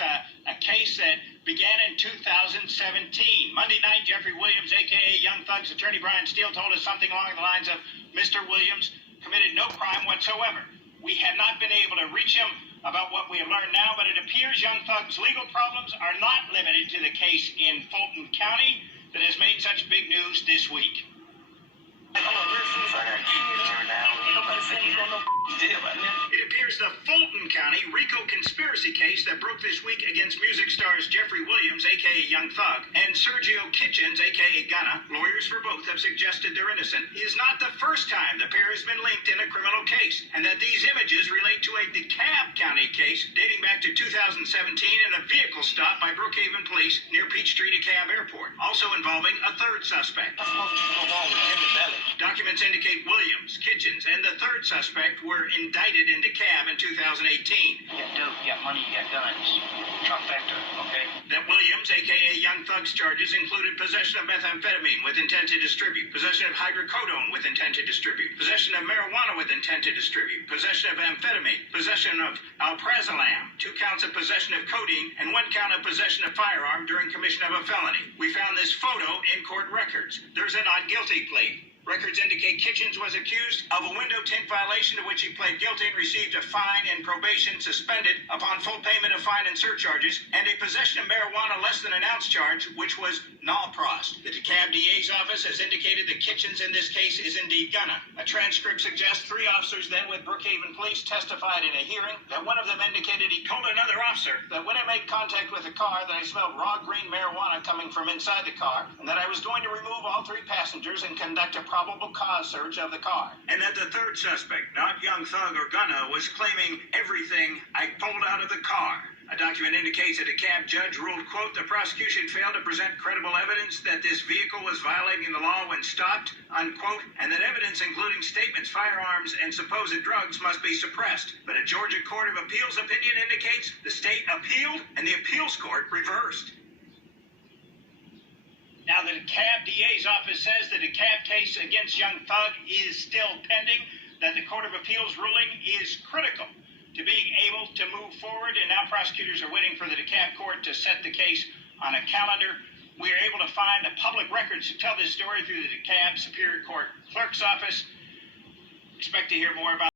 A case that began in 2017. Monday night, Jeffrey Williams, a.k.a. Young Thug's attorney Brian Steele, told us something along the lines of, Mr. Williams committed no crime whatsoever. We had not been able to reach him about what we have learned now, but it appears Young Thug's legal problems are not limited to the case in Fulton County that has made such big news this week. It appears the Fulton County RICO conspiracy case that broke this week against music stars Jeffrey Williams, a.k.a. Young Thug, and Sergio Kitchens, a.k.a. Gunna, lawyers for both have suggested they're innocent, is not the first time the pair has been linked in a criminal case, and that these images relate to a DeKalb County case dating back to 2017 and a vehicle stop by Brookhaven Police near Peachtree DeKalb Airport, also involving a third suspect. Documents indicate Williams, Kitchens, and the third suspect were indicted in DeKalb in 2018. You got dope, you got money, you got guns. Trifecta, okay? That Williams, a.k.a. Young Thug's charges included possession of methamphetamine with intent to distribute, possession of hydrocodone with intent to distribute, possession of marijuana with intent to distribute, possession of amphetamine, possession of alprazolam, 2 counts of possession of codeine, and 1 count of possession of firearm during commission of a felony. We found this photo in court records. There's a not guilty plea. Records indicate Kitchens was accused of a window tint violation to which he pled guilty and received a fine and probation suspended upon full payment of fine and surcharges, and a possession of marijuana less than an ounce charge, which was nalprost. The DeKalb DA's office has indicated that Kitchens in this case is indeed Gunna. A transcript suggests 3 officers then with Brookhaven Police testified in a hearing that one of them indicated he told another officer that when I made contact with the car that I smelled raw green marijuana coming from inside the car, and that I was going to remove all 3 passengers and conduct a probable cause search of the car. And that the third suspect, not Young Thug or Gunna, was claiming everything I pulled out of the car. A document indicates that a DeKalb judge ruled, quote, the prosecution failed to present credible evidence that this vehicle was violating the law when stopped, unquote, and that evidence including statements, firearms, and supposed drugs must be suppressed. But a Georgia Court of Appeals opinion indicates the state appealed and the appeals court reversed. Now, the DeKalb DA's office says the DeKalb case against Young Thug is still pending, that the Court of Appeals ruling is critical to being able to move forward, and now prosecutors are waiting for the DeKalb court to set the case on a calendar. We are able to find the public records to tell this story through the DeKalb Superior Court Clerk's office. Expect to hear more about